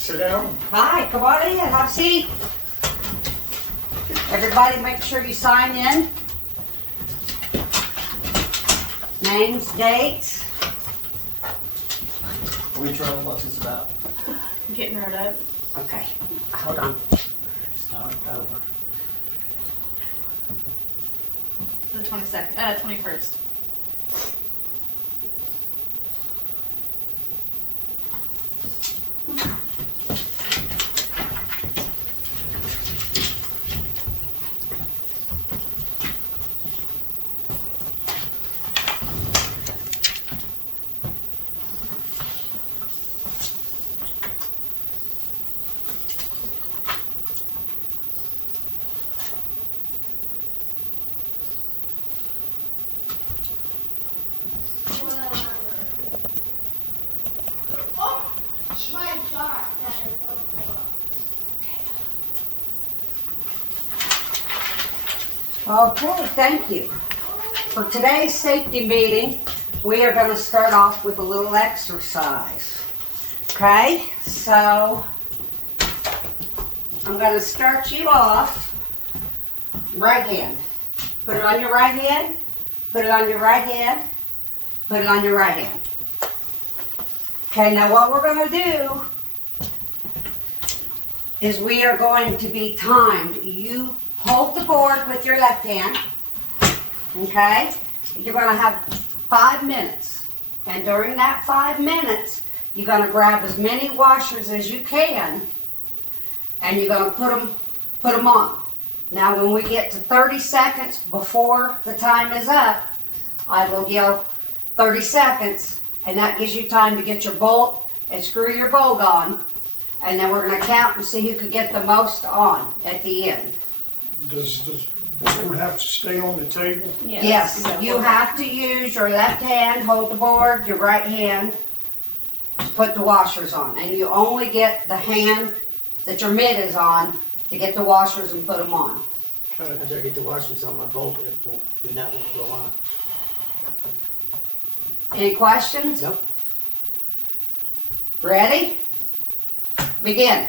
Sit down. Hi, come on in, have a seat. Everybody make sure you sign in. Names, dates. We trouble, what's this about? Getting rid of. Okay, hold on. Start over. The 22nd, 21st. Okay, thank you. For today's safety meeting, we are going to start off with a little exercise. Okay, so I'm going to start you off. Right hand. Put it on your right hand. Put it on your right hand. Put it on your right hand. Okay, now what we're going to do is we are going to be timed. You hold the board with your left hand, okay? You're gonna have 5 minutes. And during that 5 minutes, you're gonna grab as many washers as you can, and you're gonna put them on. Now when we get to 30 seconds before the time is up, I will yell 30 seconds, and that gives you time to get your bolt and screw your bolt on, and then we're gonna count and see who could get the most on at the end. Does the board have to stay on the table? Yes, you have to use your left hand, hold the board, your right hand, put the washers on. And you only get the hand that your mitt is on to get the washers and put them on. Okay. After I get the washers on my bolt, then that won't go on. Any questions? Nope. Ready? Begin.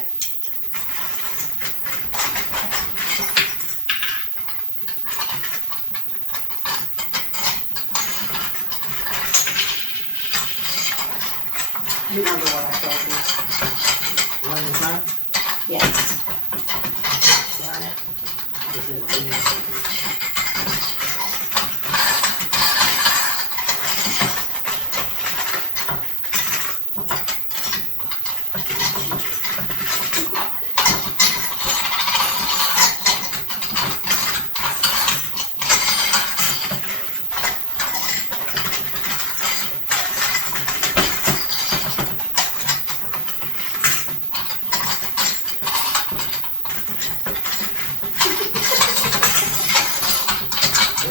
You remember what I told One at a time? you? Yes. Got it. This is the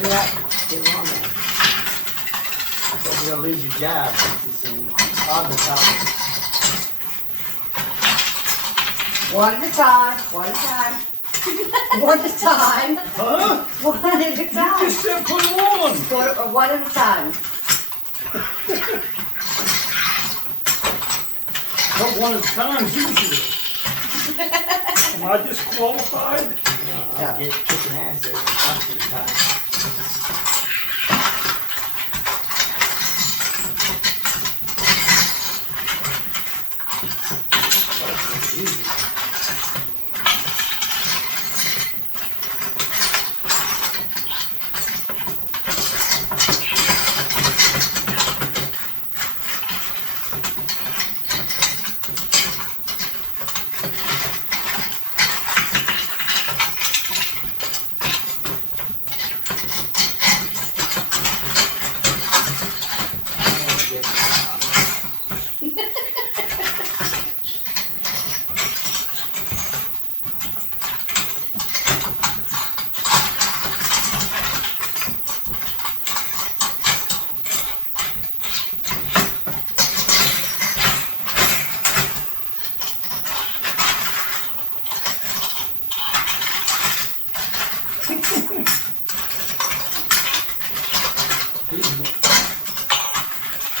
do that. Get them on there. I thought you're gonna lose your job. It's on the top. One at a time. One at a time. One at a time. Huh? One at a You time. just said put them on. One at a time. But one at a time usually. Am I disqualified? I'll get kicking ass at the time.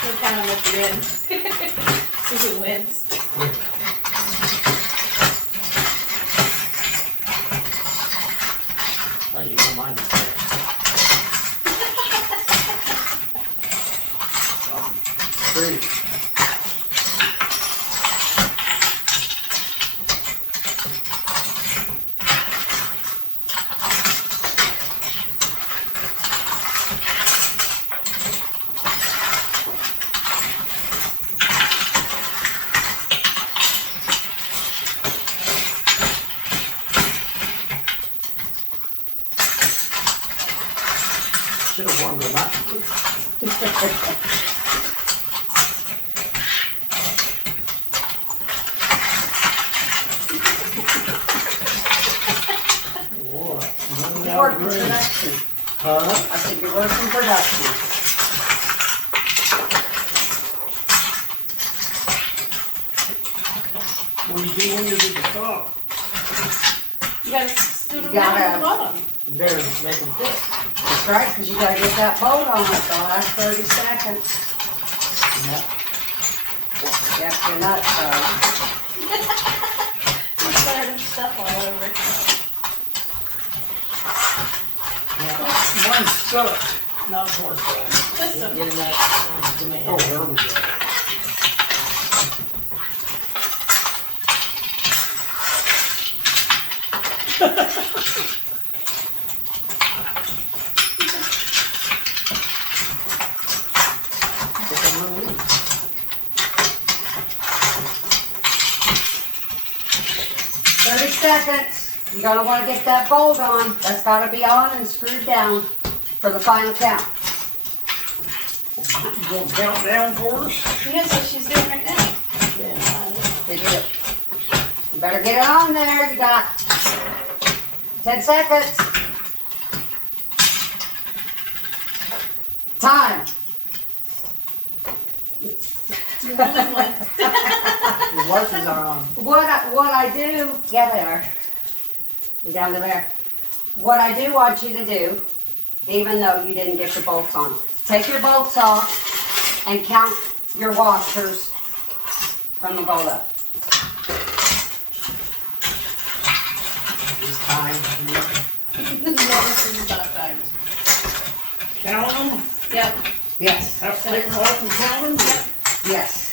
We'll count them at the end. See who wins. mine is pretty. Should have warmed them up. What? None You're out working green. production. Huh? I said you're working production. What do you do when you're at the top? You gotta scoot them You down gotta- to the bottom. You better make them fit. That's right, because you gotta get that bolt on it the last 30 seconds. Yeah. Yep, your nuts are. You started stuff all over. Mine's stuck. Not horse stuff. Just some. Get them out to me. Oh, there we go. Put them in the weeds. 30 seconds. You're gonna wanna get that bolt on. That's gotta be on and screwed down for the final count. You gonna count down for us? Yeah, that's what she's doing right now. Did it. You better get it on there. You got 10 seconds. Time. You only one. The washers are on. What I do, yeah, they are. They're down to there. What I do want you to do, even though you didn't get your bolts on, take your bolts off and count your washers from the bolt up. This time. Never seen that time. Count them? Yep. Yes. Have to take them off and count them? Yes.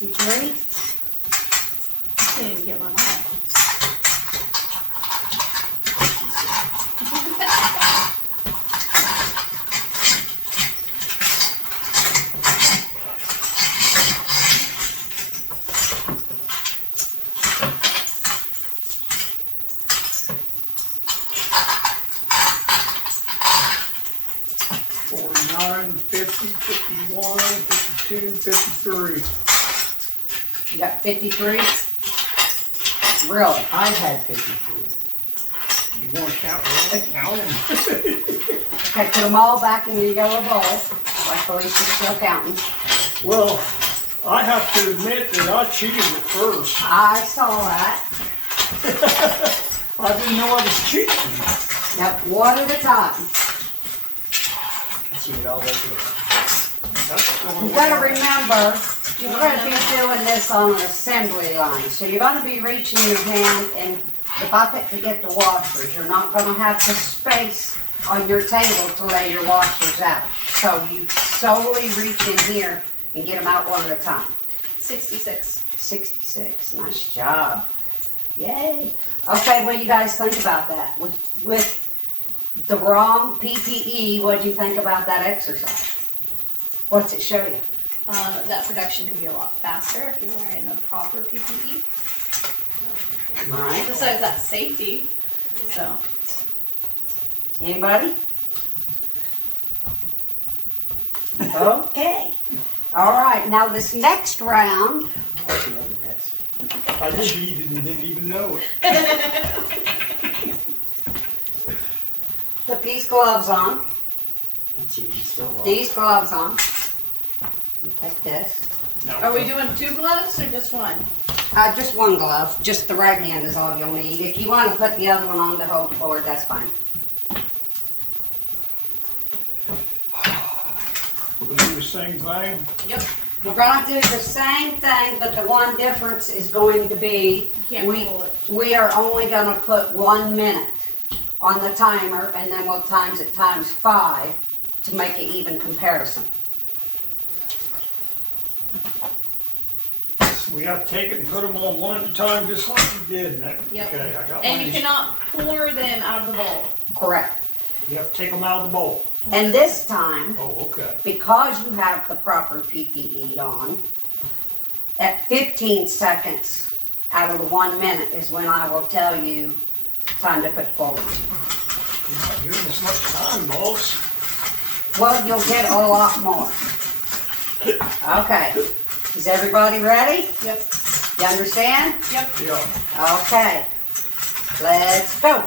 Three. I can't even get mine on. $49, $50, $51, $52, $53. You got 53? Really? I've had 53. You want to count them? Count them. Okay, put them all back in your yellow bowl. Like Felicia's still counting. Well, I have to admit that I cheated at first. I saw that. I didn't know I was cheating. Now, one at a time. I cheated all the way through. That's going You gotta remember, you're gonna be doing this on an assembly line. So you're gonna be reaching your hand in the bucket to get the washers. You're not gonna have the space on your table to lay your washers out. So you solely reach in here and get them out one at a time. 66. 66, nice job. Yay. Okay, what do you guys think about that? With the wrong PPE, what do you think about that exercise? What's it show you? That production could be a lot faster if you're wearing the proper PPE. All right. Besides that safety. So, Anybody? Okay. All right, now this next round, What's the other next? I just didn't even know it. put these gloves on. That cheese is still raw. These gloves on. Like this. Are we doing 2 gloves or just one? Just one glove. Just the right hand is all you'll need. If you want to put the other one on to hold the board, that's fine. We're gonna do the same thing. Yep. We're going to do the same thing, but the one difference is going to be You can't pull it. we are only going to put 1 minute on the timer, and then we'll times it times 5 to make an even comparison. We have to take it and put them on one at a time, just like you did. Yep. Okay, I got And mine. you cannot pour them out of the bowl. Correct. You have to take them out of the bowl. And this time, Oh, okay. because you have the proper PPE on, at 15 seconds out of the 1 minute is when I will tell you time to put the bowl on. You're not giving us much time, boss. Well, you'll get a lot more. Okay. Is everybody ready? Yep. You understand? Yep. Yeah. Okay. Let's go.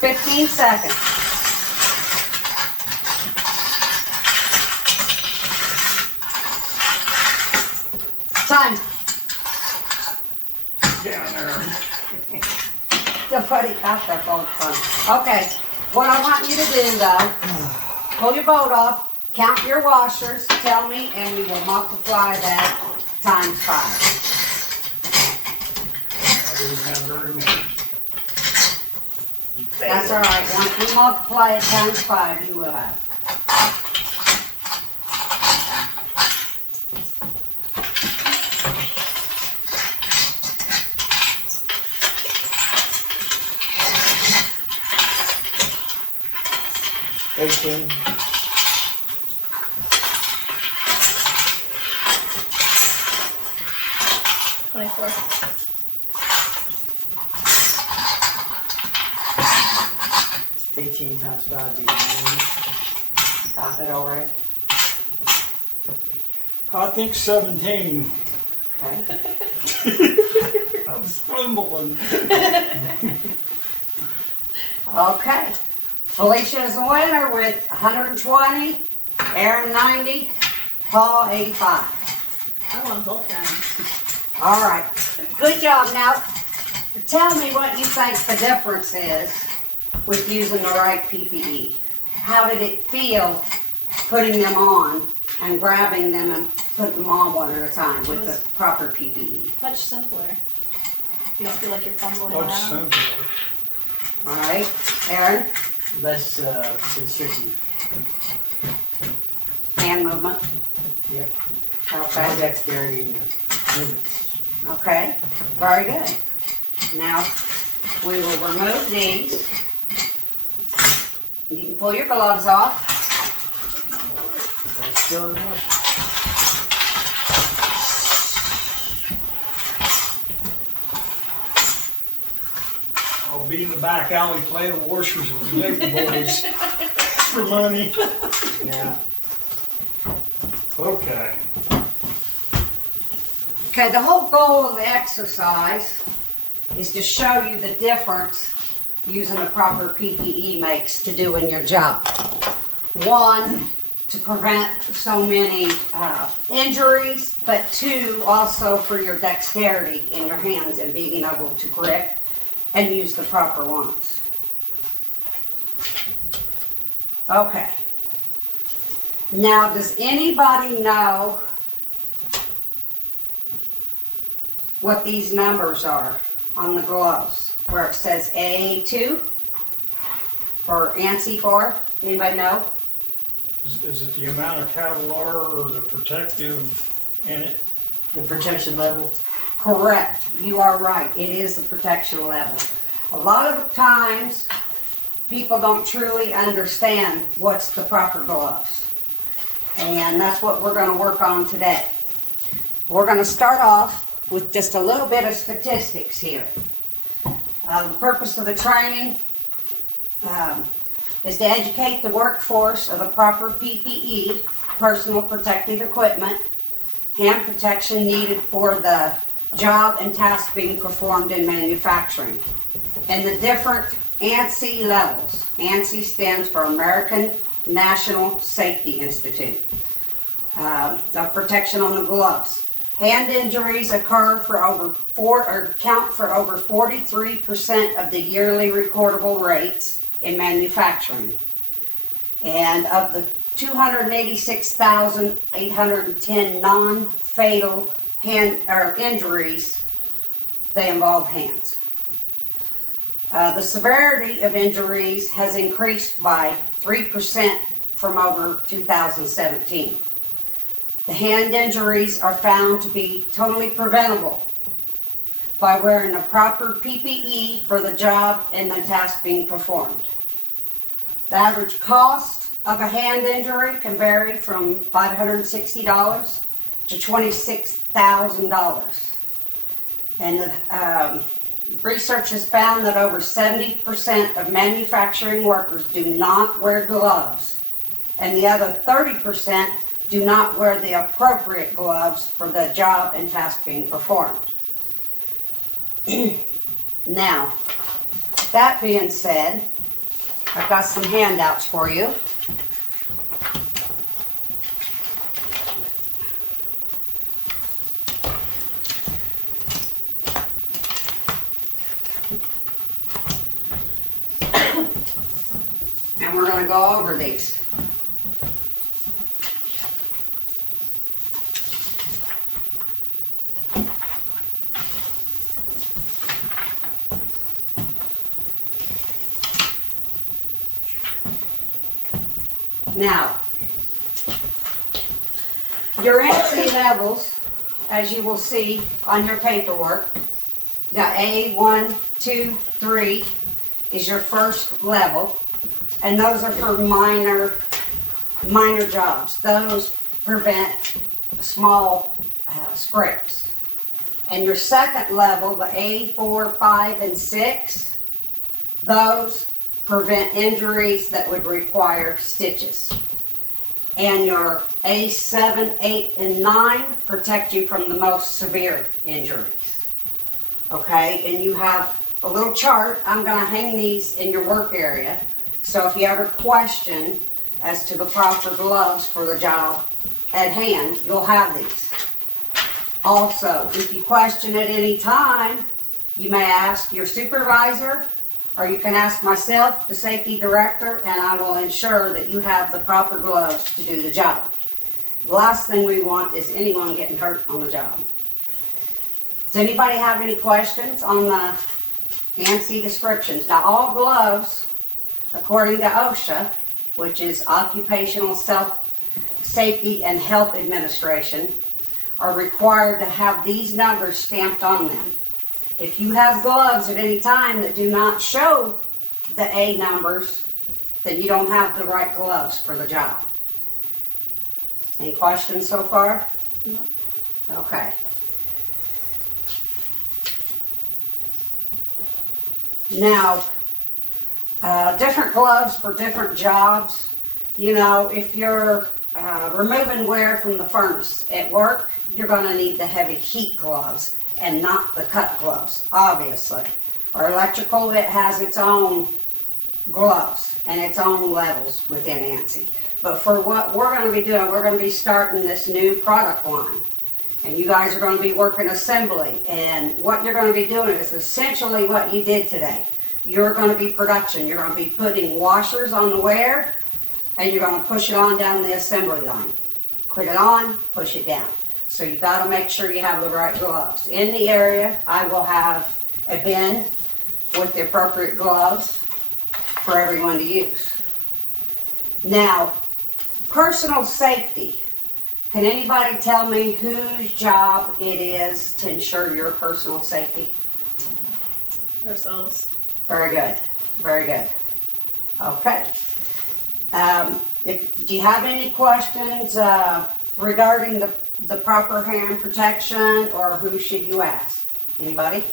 Fifteen seconds. Time. Down there. Somebody got that boat fun. Okay. What I want you to do though, pull your boat off, count your washers, tell me, and we will multiply that times 5. I didn't have very many. That's all right. Once we multiply it times 5, you will have. $18. 24. 18 times 5 would be 90. Got it already? I think 17. Okay. I'm stumbling. Okay. Felicia is the winner with 120, Aaron 90, Paul 85. I won both rounds. All right. Good job. Now, tell me what you think the difference is with using the right PPE. How did it feel putting them on and grabbing them and putting them on one at a time with the proper PPE? Much simpler. You don't feel like you're fumbling Much around. simpler. All right. Aaron, Less constrictive. hand movement. Yep. More Okay. dexterity in your movements. Okay. Very good. Now, we will remove these. You can pull your gloves off. That's still enough. I'll be in the back alley playing washers with the neighbor boys for money. Yeah. Okay. Okay, the whole goal of the exercise is to show you the difference using the proper PPE makes to doing your job. One, to prevent so many injuries, but two, also for your dexterity in your hands and being able to grip and use the proper ones. Okay. Now, does anybody know what these numbers are on the gloves? Where it says A2 or ANSI 4? Anybody know? Is it the amount of Kevlar or the protective in it? The protection level. Correct. You are right. It is the protection level. A lot of times, people don't truly understand what's the proper gloves. And that's what we're going to work on today. We're going to start off with just a little bit of statistics here. The purpose of the training is to educate the workforce of the proper PPE, personal protective equipment, hand protection needed for the job and task being performed in manufacturing, and the different ANSI levels. ANSI stands for American National Safety Institute. The protection on the gloves. Hand injuries occur count for over 43% of the yearly recordable rates in manufacturing. And of the 286,810 non-fatal injuries, they involve hands. The severity of injuries has increased by 3% from over 2017. The hand injuries are found to be totally preventable by wearing the proper PPE for the job and the task being performed. The average cost of a hand injury can vary from $560 to $26,000. And the research has found that over 70% of manufacturing workers do not wear gloves, and the other 30% do not wear the appropriate gloves for the job and task being performed. Now, that being said, I've got some handouts for you. And we're going to go over these. Now, your ANSI levels, as you will see on your paperwork, the A1, 2, 3 is your first level, and those are for minor jobs. Those prevent small scrapes. And your second level, the A4, 5, and 6, those prevent injuries that would require stitches. And your A7, 8, and 9 protect you from the most severe injuries. Okay, and you have a little chart. I'm going to hang these in your work area. So if you ever question as to the proper gloves for the job at hand, you'll have these. Also, if you question at any time, you may ask your supervisor, or you can ask myself, the safety director, and I will ensure that you have the proper gloves to do the job. The last thing we want is anyone getting hurt on the job. Does anybody have any questions on the ANSI descriptions? Now, all gloves, according to OSHA, which is Occupational Safety and Health Administration, are required to have these numbers stamped on them. If you have gloves at any time that do not show the A numbers, then you don't have the right gloves for the job. Any questions so far? No. Okay. Now, different gloves for different jobs. You know, if you're removing wear from the furnace at work, you're going to need the heavy heat gloves and not the cut gloves, obviously. Or electrical, it has its own gloves and its own levels within ANSI. But for what we're going to be doing, we're going to be starting this new product line. And you guys are going to be working assembly. And what you're going to be doing is essentially what you did today. You're going to be production. You're going to be putting washers on the wear, and you're going to push it on down the assembly line. Put it on, push it down. So you got to make sure you have the right gloves. In the area, I will have a bin with the appropriate gloves for everyone to use. Now, Personal safety. Can anybody tell me whose job it is to ensure your personal safety? Ourselves. Very good. Very good. Okay. Do you have any questions regarding the proper hand protection, or who should you ask? Anybody?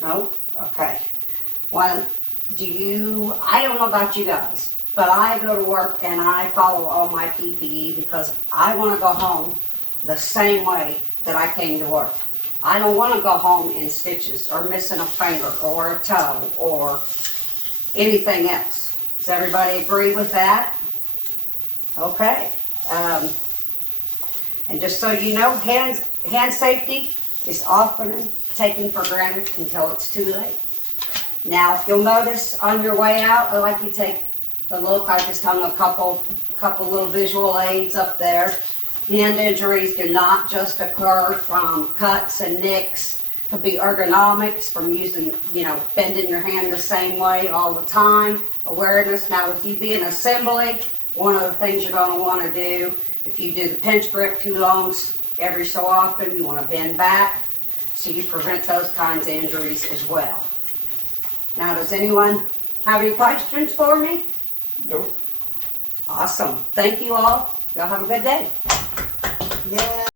No? Okay. Well, I don't know about you guys, but I go to work and I follow all my PPE because I want to go home the same way that I came to work. I don't want to go home in stitches or missing a finger or a toe or anything else. Does everybody agree with that? Okay. And just so you know, hand safety is often taken for granted until it's too late. Now, if you'll notice on your way out, I like you to take a look. I just hung a couple little visual aids up there. Hand injuries do not just occur from cuts and nicks. Could be ergonomics from using, bending your hand the same way all the time. Awareness. Now, with you being assembly, one of the things you're going to want to do, if you do the pinch grip too long every so often, you want to bend back so you prevent those kinds of injuries as well. Now, does anyone have any questions for me? Nope. Awesome. Thank you all. Y'all have a good day. Yeah.